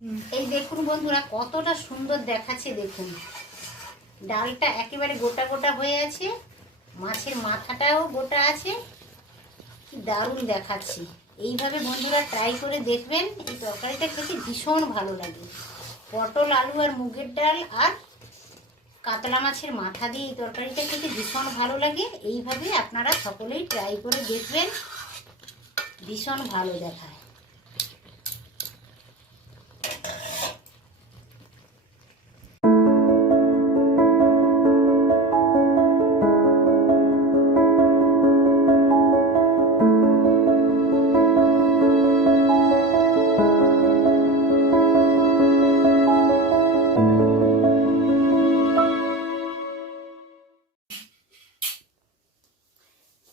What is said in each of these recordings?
এই দেখুন বন্ধুরা কতটা সুন্দর দেখাচ্ছে। দেখুন ডালটা একেবারে গোটা গোটা হয়ে আছে, মাছের মাথাটাও গোটা আছে, কি দারুণ দেখাচ্ছি। এইভাবে বন্ধুরা ট্রাই করে দেখবেন, এই তরকারিটা খেতে ভীষণ ভালো লাগে। পটল আলু আর মুগের ডাল আর কাতলা মাছের মাথা দিয়ে এই তরকারিটা খেতে ভীষণ ভালো লাগে। এইভাবে আপনারা সকলেই ট্রাই করে দেখবেন, ভীষণ ভালো দেখায়।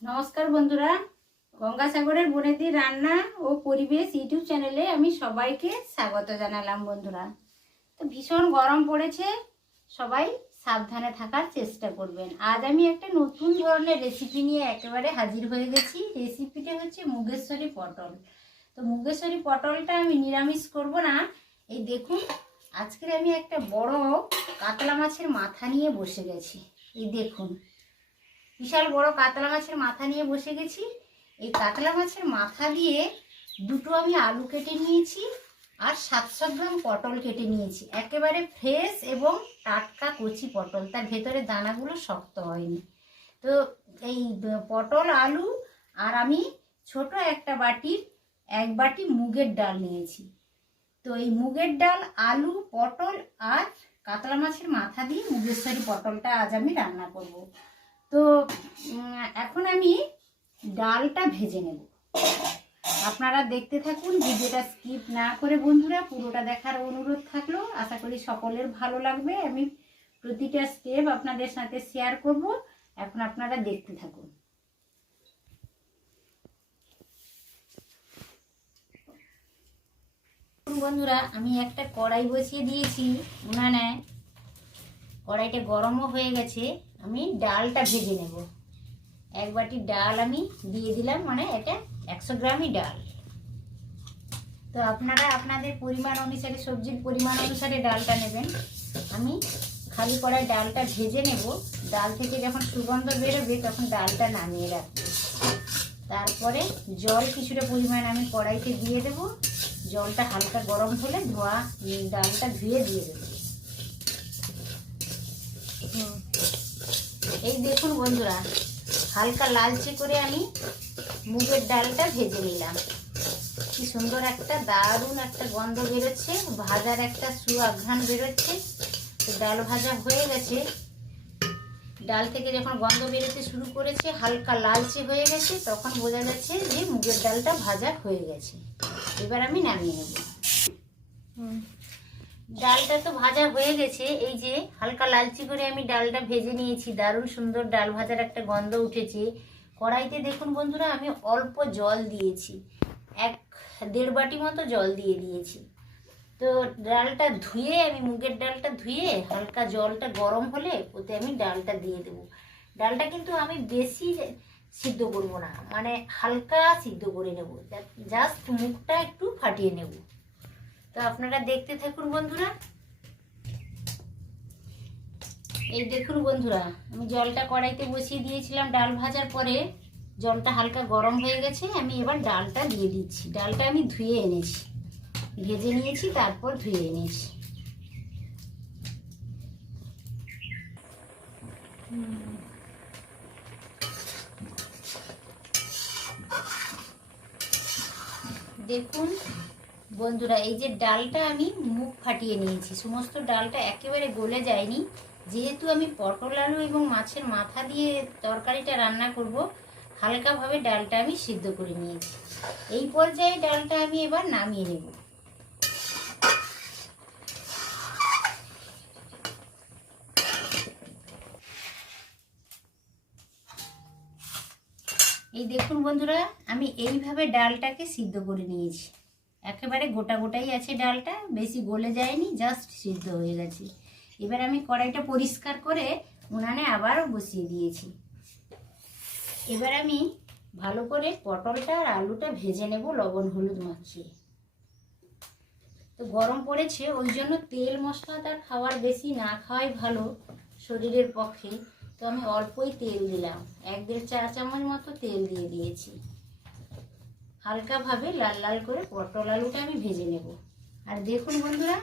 নমস্কার বন্ধুরা, গঙ্গাসাগরের বনেদি রান্না ও পরিবেশ ইউটিউব চ্যানেলে আমি সবাইকে স্বাগত জানালাম। বন্ধুরা, তো ভীষণ গরম পড়েছে, সবাই সাবধানে থাকার চেষ্টা করবেন। আজ আমি একটা নতুন ধরনের রেসিপি নিয়ে একেবারে হাজির হয়ে গেছি। রেসিপিটা হচ্ছে মুগেশ্বরী পটল। তো মুগেশ্বরী পটলটা আমি নিরামিষ করব না। এই দেখুন, আজকের আমি একটা বড় কাতলা মাছের মাথা নিয়ে বসে গেছি। এই দেখুন, বিশাল বড় কাতলা মাছের মাথা নিয়ে বসে গেছি। এই কাতলা মাছের মাথা দিয়ে দুটো আমি আলু কেটে নিয়েছি আর 700 গ্রাম পটল কেটে নিয়েছি। একেবারে ফ্রেশ এবং টাটকা কচি পটল, তার ভেতরে দানাগুলো শক্ত হয়নি। তো এই পটল আলু আর আমি ছোট একটা বাটির 1 বাটি মুগের ডাল নিয়েছি। তো এই মুগের ডাল, আলু, পটল আর কাতলা মাছের মাথা দিয়ে মুগেশ্বরী পটলটা আজ আমি রান্না করব। তো এখন আমি ডালটা ভেজে নেব। আপনারা দেখতে থাকুন, ভিডিওটা স্কিপ না করে বন্ধুরা পুরোটা দেখার অনুরোধ থাকলো। আশা করি সকলের ভালো লাগবে। আমি প্রতিটা স্টেপ আপনাদের সাথে শেয়ার করব। এখন আপনারা দেখতে থাকুন। বন্ধুরা, আমি একটা কড়াই বসিয়ে দিয়েছি উনানে। কড়াইটা গরমও হয়ে গেছে। আমি ডালটা ভেজে নেব। 1 বাটি ডাল আমি দিয়ে দিলাম, মানে এটা 100 গ্রামই ডাল। তো আপনারা আপনাদের পরিমাণ অনুসারে, সবজির পরিমাণ অনুসারে ডালটা নেবেন। আমি খালি কড়াই ডালটা ভেজে নেব। ডাল থেকে যখন সুগন্ধ বেরোবে তখন ডালটা নামিয়ে রাখবো। তারপরে জল কিছুটা পরিমাণ আমি কড়াইতে দিয়ে দেব। জলটা হালকা গরম হলে ডালটা ধুয়ে দিয়ে দেবো। এই দেখুন বন্ধুরা, হালকা লালচে করে আমি মুগের ডালটা ভেজে নিলাম। কি সুন্দর একটা দারুণ একটা গন্ধ বেরোচ্ছে, ভাজার একটা সুঘ্রাণ বেরোচ্ছে। তো ডাল ভাজা হয়ে গেছে। ডাল থেকে যখন গন্ধ বেরোতে শুরু করেছে, হালকা লালচে হয়ে গেছে, তখন বোঝা যাচ্ছে যে মুগের ডালটা ভাজা হয়ে গেছে। এবার আমি নামিয়ে নেব। ডালটা তো ভাজা হয়ে গেছে। এই যে হালকা লালচি করে আমি ডালটা ভেজে নিয়েছি, দারুণ সুন্দর ডাল ভাজার একটা গন্ধ উঠেছে। কড়াইতে দেখুন বন্ধুরা, আমি অল্প জল দিয়েছি, 1-1.5 বাটি মতো জল দিয়ে দিয়েছি। তো ডালটা ধুয়ে, আমি মুগের ডালটা ধুয়ে হালকা জলটা গরম হলে ওতে আমি ডালটা দিয়ে দেবো। ডালটা কিন্তু আমি বেশি সিদ্ধ করব না, মানে হালকা সিদ্ধ করে নেব, জাস্ট মুখটা একটু ফাটিয়ে নেব। তো আপনারা দেখতে থাকুন বন্ধুরা। এই দেখুন বন্ধুরা, আমি জলটা কড়াইতে বসিয়ে দিয়েছিলাম ডাল ভাজার পরে। জলটা হালকা গরম হয়ে গেছে। আমি এবার ডালটা দিয়ে দিচ্ছি। ডালটা আমি ধুয়ে এনেছি, ভেজে নিয়েছি, তারপর ধুয়ে এনেছি। দেখুন বন্ধুরা, এই যে ডালটা আমি মুখ ফাটিয়ে নিয়েছি, সমস্ত ডালটা একেবারে গলে যায়নি। যেহেতু আমি পটল আলু এবং মাছের মাথা দিয়ে তরকারিটা রান্না করব, হালকাভাবে ডালটা আমি সিদ্ধ করে নিয়েছি। এই পর্যায়ে ডালটা আমি এবার নামিয়ে নেব। এই দেখুন বন্ধুরা, আমি এইভাবে ডালটাকে সিদ্ধ করে নিয়েছি। একেবারে গোটা গোটাই আছে ডালটা, বেশি গলে যায়নি, জাস্ট সিদ্ধ হয়ে গেছে। এবার আমি কড়াইটা পরিষ্কার করে উনানে আবার বসিয়ে দিয়েছি। এবার আমি ভালো করে পটলটা আর আলুটা ভেজে নেব লবণ হলুদ মাখিয়ে। তো গরম পড়েছে, ওই জন্য তেল মশলাটা খাওয়ার বেশি না খাওয়াই ভালো শরীরের পক্ষে। তো আমি অল্পই তেল দিলাম, 1-1.5 চা চামচ মতো তেল দিয়ে দিয়েছি। হালকাভাবে লাল লাল করে পটল আলুটা আমি ভেজে নেব। আর দেখুন বন্ধুরা,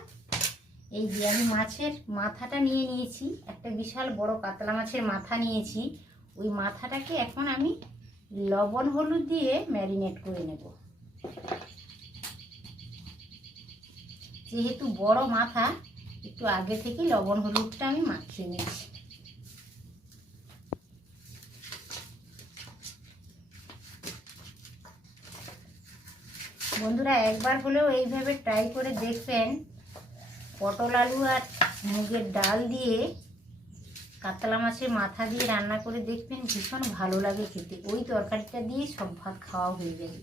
এই যে আমি মাছের মাথাটা নিয়ে নিয়েছি, একটা বিশাল বড় কাতলা মাছের মাথা নিয়েছি। ওই মাথাটাকে এখন আমি লবণ হলুদ দিয়ে ম্যারিনেট করে নেব। যেহেতু বড় মাথা, একটু আগে থেকে লবণ হলুদটা আমি মাখিয়ে নিয়েছি। বন্ধুরা, একবার হলেও এইভাবে ট্রাই করে দেখবেন। পটল আলু আর মুগের ডাল দিয়ে কাতলা মাছের মাথা দিয়ে রান্না করে দেখবেন, ভীষণ ভালো লাগে খেতে। ওই তরকারিটা দিয়ে সব ভাত খাওয়া হয়ে যাবে।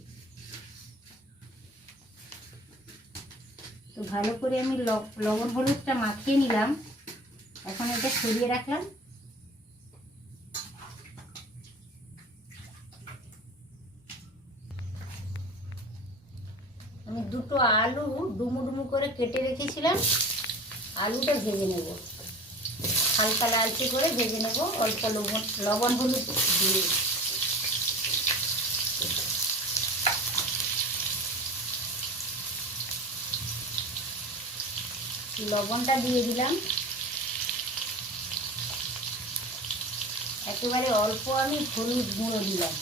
তো ভালো করে আমি লবণ হলুদটা মাখিয়ে নিলাম। এখন এটা সরিয়ে রাখলাম। আমি 2টো আলু ডুমু ডুমু করে কেটে রেখেছিলাম, আলুটা ভেজে নেব। হালকা লালচে করে ভেজে নেব, অল্প লবণ হলুদ দিয়ে। লবণটা দিয়ে দিলাম, একেবারে অল্প আমি হলুদ গুঁড়ো দিলাম।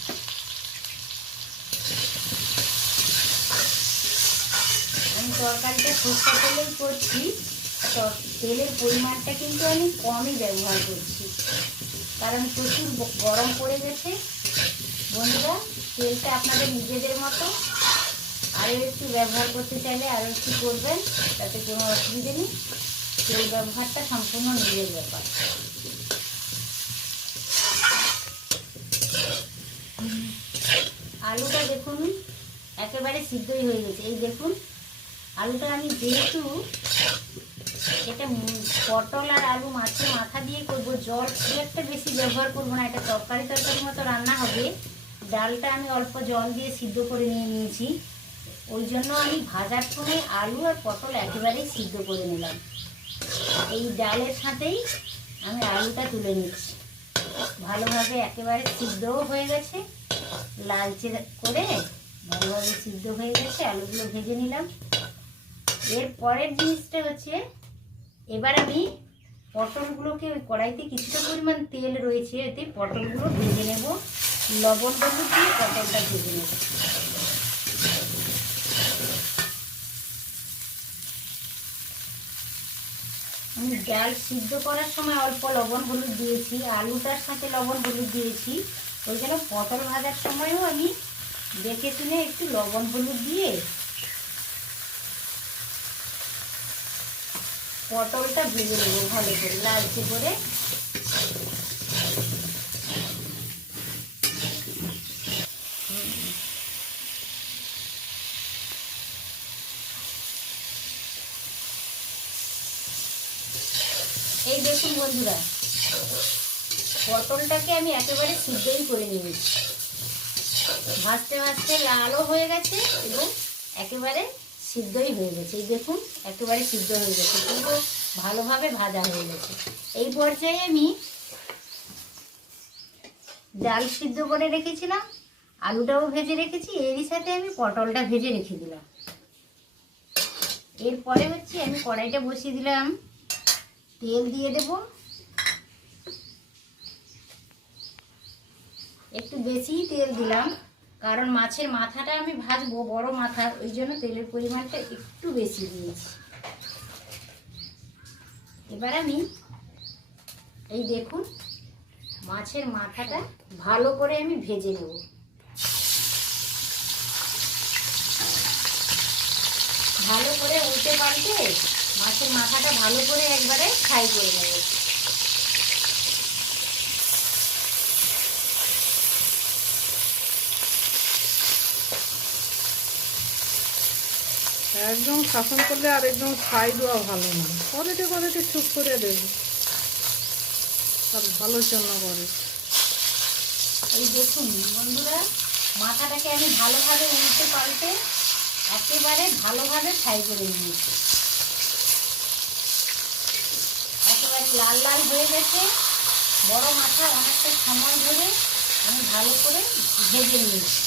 আমি তরকারিটা সরষের তেলেই করছি, তো তেলের পরিমাণটা কিন্তু আমি কমই ব্যবহার করছি, কারণ প্রচুর গরম পড়ে গেছে। বন্ধুরা, তেলটা আপনাদের নিজেদের মতো, আরও একটু ব্যবহার করতে চাইলে আরও একটু করবেন, তাতে কোনো অসুবিধে নেই। তেল ব্যবহারটা সম্পূর্ণ নিজের ব্যাপার। আলুটা দেখুন একেবারে সিদ্ধই হয়ে গেছে। এই দেখুন, আলুটা আমি যেহেতু এটা পটল আর আলু মাছের মাথা দিয়ে করবো, জল খুব একটা বেশি ব্যবহার করবো না, এটা তরকারি মতো রান্না হবে। ডালটা আমি অল্প জল দিয়ে সিদ্ধ করে নিয়ে নিয়েছি, ওই জন্য আমি ভাজার সময় আলু আর পটল একেবারেই সিদ্ধ করে নিলাম। এই ডালের সাথেই আমি আলুটা তুলে নিচ্ছি। ভালোভাবে একেবারে সিদ্ধও হয়ে গেছে, লালচে করে ভালোভাবে সিদ্ধ হয়ে গেছে। আলুগুলো ভেজে নিলাম। এর পরের জিনিসটা হচ্ছে, এবার আমি পটলগুলোকে ওই কড়াইতে কিছুটা পরিমাণ তেল রয়েছে, এতে পটলগুলো ভেজে নেব। লবণ হলুদ দিয়ে পটলটা ভেজে নেব। আমি ডাল সিদ্ধ করার সময় অল্প লবণ হলুদ দিয়েছি, আলুটার সাথে লবণ হলুদ দিয়েছি। ওই জন্য পটল ভাজার সময়ও আমি দেখে শুনে একটু লবণ হলুদ দিয়ে পটলটা ভেজে নেব ভালো করে লালচে করে। এই দেখুন বন্ধুরা, পটলটাকে আমি একেবারে সিদ্ধই করে নিয়েছি। ভাজতে ভাজতে লালও হয়ে গেছে এবং একেবারে সিদ্ধই হয়ে গেছে। এই দেখুন, একেবারে সিদ্ধ হয়ে গেছে, পুরো ভালোভাবে ভাজা হয়ে গেছে। এই পর্যায়ে আমি ডাল সিদ্ধ করে রেখেছিলাম, আলুটাও ভেজে রেখেছি, এরই সাথে আমি পটলটা ভেজে রেখে দিলাম। এরপরে হচ্ছে আমি কড়াইটা বসিয়ে দিলাম, তেল দিয়ে দেব। একটু বেশিই তেল দিলাম, কারণ মাছের মাথাটা আমি ভাজবো, বড় মাথা, ওই জন্য তেলের পরিমাণটা একটু বেশি দিয়েছি। এবার আমি এই দেখুন, মাছের মাথাটা ভালো করে আমি ভেজে নেব। ভালো করে উল্টে পাল্টে মাছের মাথাটা ভালো করে একবারে ফ্রাই করে নেব। একদম শাসন করলে আর একদম ফ্রাই দেওয়া ভালো না, পরেতে পরেতে চুপ করে দেবে, আর ভালোর জন্য করে। এই দেখুন বন্ধুরা, মাথাটাকে আমি ভালোভাবে উল্টে পাল্টে একেবারে ভালোভাবে ফ্রাই করে নিয়েছি। একেবারে লাল লাল হয়ে গেছে। বড় মাথা অনেকটা সময় ধরে আমি ভালো করে ভেজে নিয়েছি।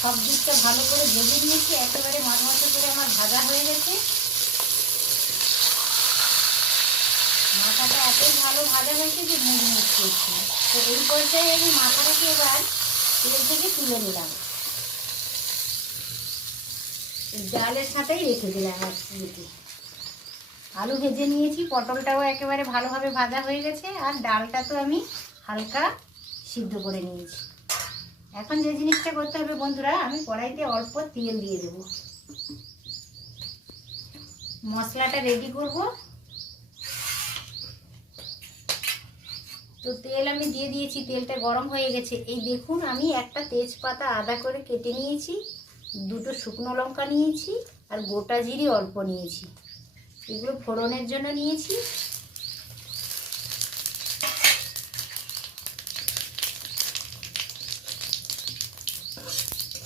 সব দিকটা ভালো করে ভেজে নিয়েছি। একেবারে মাঝে করে আমার ভাজা হয়ে গেছে। মাথাটা এতই ভালো ভাজা হয়েছে যে মুড়মুড় করছে। তো এই পর্যায়ে আমি মাথাটাকে এবার তেল থেকে তুলে নিলাম, ডালের সাথেই রেখে দিলাম এক দিকে। আলু ভেজে নিয়েছি, পটলটাও একেবারে ভালোভাবে ভাজা হয়ে গেছে, আর ডালটা তো আমি হালকা সিদ্ধ করে নিয়েছি। এখন যে জিনিসটা করতে হবে বন্ধুরা, আমি কড়াইতে অল্প তেল দিয়ে দেব, মশলাটা রেডি করব। তো তেল আমি দিয়ে দিয়েছি, তেলটা গরম হয়ে গেছে। এই দেখুন আমি একটা তেজপাতা আদা করে কেটে নিয়েছি, দুটো শুকনো লঙ্কা নিয়েছি, আর গোটা জিরে অল্প নিয়েছি। এগুলো ফোড়নের জন্য নিয়েছি।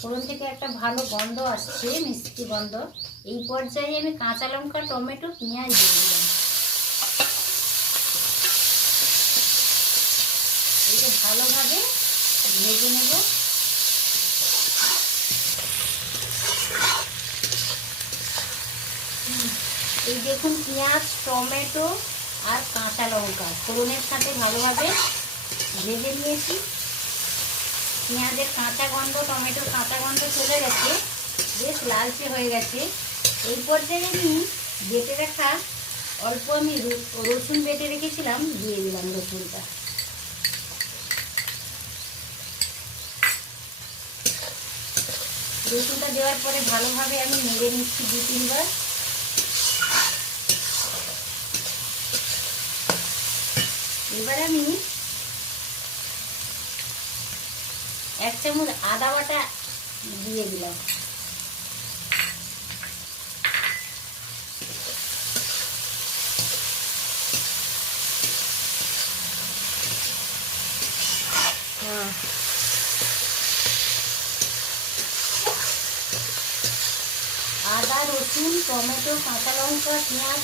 ফোড়ন থেকে একটা ভালো গন্ধ আসছে, মিষ্টি গন্ধ। এই পর্যায়ে আমি কাঁচা লঙ্কা, টমেটো, পেঁয়াজ দিয়ে দিলাম। এটা ভালোভাবে ভেজে নেব। এই দেখুন পেঁয়াজ, টমেটো আর কাঁচা লঙ্কা ফোড়নের সাথে ভালোভাবে ভেজে নিয়েছি। পেঁয়াজের কাঁচা গন্ধ, টমেটোর কাঁচা গন্ধ চলে গেছে, বেশ লালচে হয়ে গেছে। এই পর্যায়ে আমি বেটে রাখা অল্প আমি রসুন বেটে রেখেছিলাম, দিয়ে দিলাম রসুনটা। রসুনটা দেওয়ার পরে ভালোভাবে আমি নেড়ে নিচ্ছি 2-3 বার। এবার আমি 1 চামচ আদা বাটা দিয়ে দিলাম। আদা, রসুন, টমেটো, কাঁচা লঙ্কা, পেঁয়াজ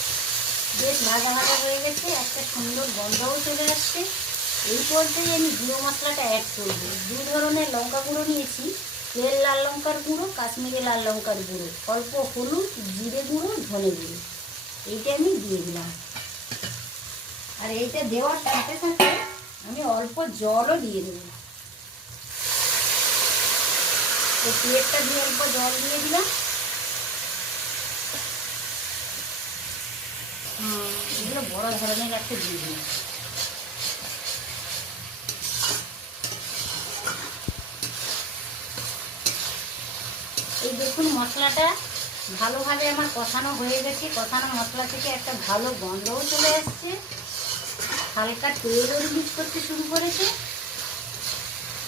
বেশ ভাজা ভাজা হয়ে গেছে, একটা সুন্দর গন্ধও চলে আসছে। এই পর্যায়ে আমি গুঁড়ো মশলাটা অ্যাড করব। 2 ধরনের লঙ্কা গুঁড়ো নিয়েছি, তেল লাল লঙ্কার গুঁড়ো, কাশ্মীরি লাল লঙ্কার গুঁড়ো, অল্প হলুদ, জিরে গুঁড়ো, ধনে গুঁড়ো। এইটা আমি দিয়ে দিলাম। আর এইটা দেওয়ার সাথে সাথে আমি অল্প জলও দিয়ে দেব। এই প্লেটটা দিয়ে অল্প জল দিয়ে দিলাম। এগুলো বড় ধরনের একটা দিয়ে দিলাম। এই দেখুন মশলাটা ভালোভাবে আমার কষানো হয়ে গেছে। কষানো মশলা থেকে একটা ভালো গন্ধও চলে আসছে, হালকা তেলও রিলিজ করতে শুরু করেছে।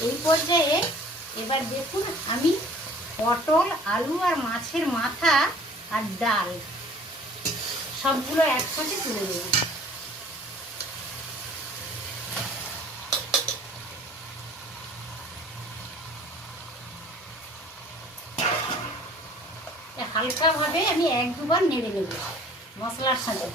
এই পর্যায়ে এবার দেখুন আমি পটল, আলু আর মাছের মাথা আর ডাল সবগুলো একসাথে তুলে দেব। হালকাভাবে আমি 1-2 বার নেড়ে নেব মশলার সাথে।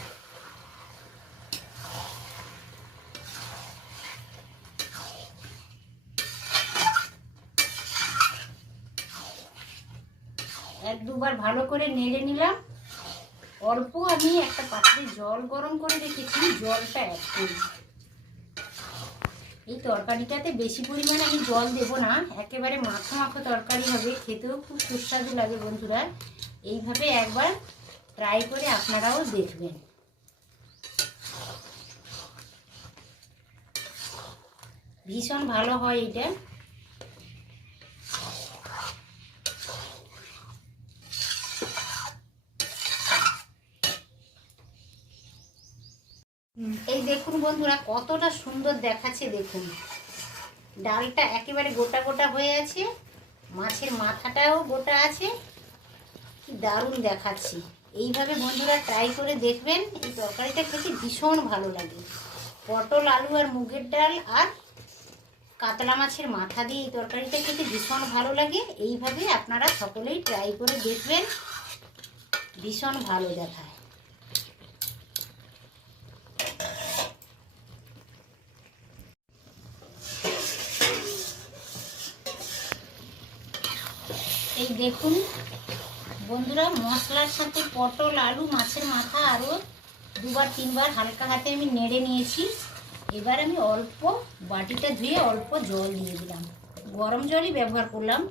এক দুবার ভালো করে নেড়ে নিলাম। অল্প আমি একটা পাত্রে জল গরম করে রেখেছি, জলটা অ্যাড করি। এই তরকারিটাতে বেশি পরিমাণে আমি জল দেব না, একেবারে মাখো মাখো তরকারি হবে, খেতেও খুব সুস্বাদু লাগে বন্ধুরা। এইভাবে একবার ট্রাই করে আপনারাও দেখবেন। ভীষণ ভালো হয় এটা। এই দেখুন বন্ধুরা কতটা সুন্দর দেখাচ্ছে। দেখুন ডালটা একেবারে গোটা গোটা হয়ে আছে, মাছের মাথাটাও গোটা আছে, কি দারুণ দেখাচ্ছে। এইভাবে বন্ধুরা ট্রাই করে দেখবেন, এই তরকারিটা খেতে ভীষণ ভালো লাগে। পটল, আলু আর মুগের ডাল আর কাতলা মাছের মাথা দিয়ে এই তরকারিটা খেতে ভীষণ ভালো লাগে। এইভাবে আপনারা সকলেই ট্রাই করে দেখবেন, ভীষণ ভালো দেখায়। এই দেখুন বন্ধুরা, মশলার সাথে পটল, আলু, মাছের মাথা আরও 2-3বার হালকা হাতে আমি নেড়ে নিয়েছি। এবার আমি অল্প বাটিটা ধুয়ে অল্প জল দিয়ে দিলাম, গরম জলই ব্যবহার করলাম।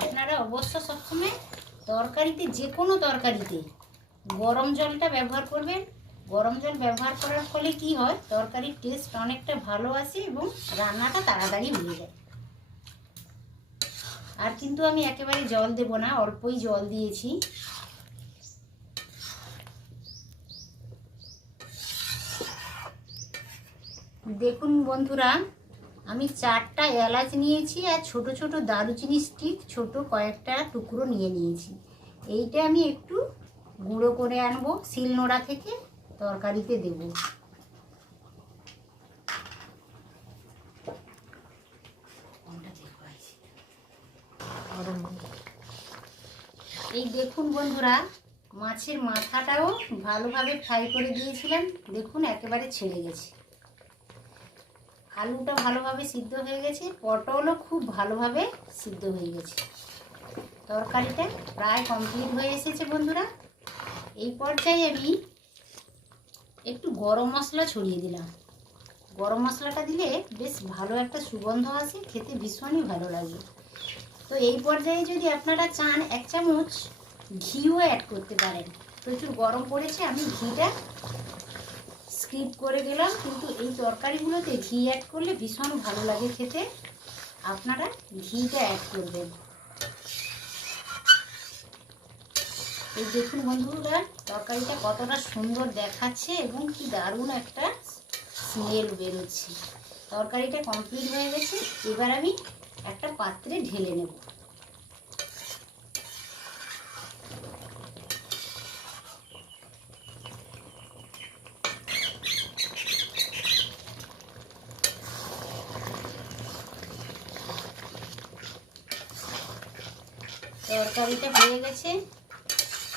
আপনারা অবশ্য সবসময় তরকারিতে, যে কোনো তরকারিতে গরম জলটা ব্যবহার করবেন। গরম জল ব্যবহার করার ফলে কি হয়, তরকারির টেস্ট অনেকটা ভালো আসে এবং রান্নাটা তাড়াতাড়ি হয়ে যায়। আর কিন্তু আমি একেবারে জল দেব না, অল্পই জল দিয়েছি। দেখুন বন্ধুরা, আমি 4টা এলাচ নিয়েছি আর ছোট ছোট দারুচিনি স্টিক ছোট কয়েকটা টুকরো নিয়ে নিয়েছি। এইটা আমি একটু গুঁড়ো করে আনবো শিলনোড়া থেকে, তরকারিতে দেব। এই দেখুন বন্ধুরা, মাছের মাথাটাও ভালোভাবে ফ্রাই করে দিয়েছিলাম, দেখুন একেবারে ছেড়ে গেছে। আলুটা ভালোভাবে সিদ্ধ হয়ে গেছে, পটলও খুব ভালোভাবে সিদ্ধ হয়ে গেছে। তরকারিটা প্রায় কমপ্লিট হয়ে এসেছে বন্ধুরা। এই পর্যায়ে আমি একটু গরম মশলা ছড়িয়ে দিলাম। গরম মশলাটা দিলে বেশ ভালো একটা সুগন্ধ আসে, খেতে ভীষণই ভালো লাগে। তো এই পর্যায়ে যদি আপনারা চান 1 চামচ ঘিও অ্যাড করতে পারেন। প্রচুর গরম পড়েছে, আমি ঘিটা স্কিপ করে গেলাম, কিন্তু এই তরকারিগুলোতে ঘি অ্যাড করলে ভীষণ ভালো লাগে খেতে। আপনারা ঘিটা অ্যাড করবেন। এই দেখুন বন্ধুরা, তরকারিটা কতটা সুন্দর দেখাচ্ছে এবং কি দারুণ একটা স্মেল বেরোচ্ছে। তরকারিটা কমপ্লিট হয়ে গেছে, এবার আমি একটা পাত্রে ঢেলে নেব। তরকারিটা হয়ে গেছে,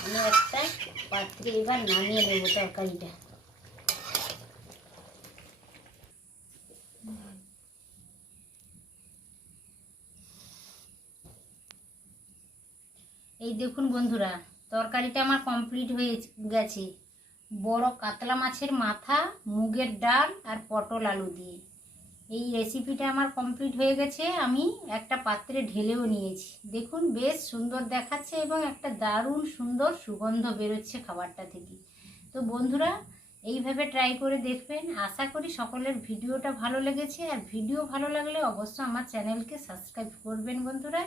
আমি একটা পাত্রে এবার নামিয়ে নেব তরকারিটা। এই দেখুন বন্ধুরা, তরকারিটা আমার কমপ্লিট হয়ে গেছে। বড় কাতলা মাছের মাথা, মুগের ডাল আর পটল আলু দিয়ে এই রেসিপিটা আমার কমপ্লিট হয়ে গেছে। আমি একটা পাত্রে ঢেলেও নিয়েছি, দেখুন বেশ সুন্দর দেখাচ্ছে এবং একটা দারুণ সুন্দর সুগন্ধ বেরোচ্ছে খাবারটা থেকে। তো বন্ধুরা, এইভাবে ট্রাই করে দেখবেন। আশা করি সকলের ভিডিওটা ভালো লেগেছে, আর ভিডিও ভালো লাগলে অবশ্যই আমার চ্যানেলকে সাবস্ক্রাইব করবেন বন্ধুরা,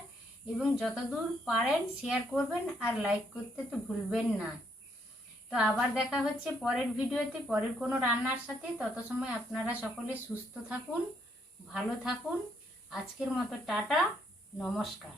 এবং যতদূর পারেন শেয়ার করবেন আর লাইক করতে তো ভুলবেন না। তো আবার দেখা হচ্ছে পরের ভিডিওতে, পরের কোনো রান্নার সাথে। তত সময় আপনারা সকলে সুস্থ থাকুন, ভালো থাকুন। আজকের মতো টাটা, নমস্কার।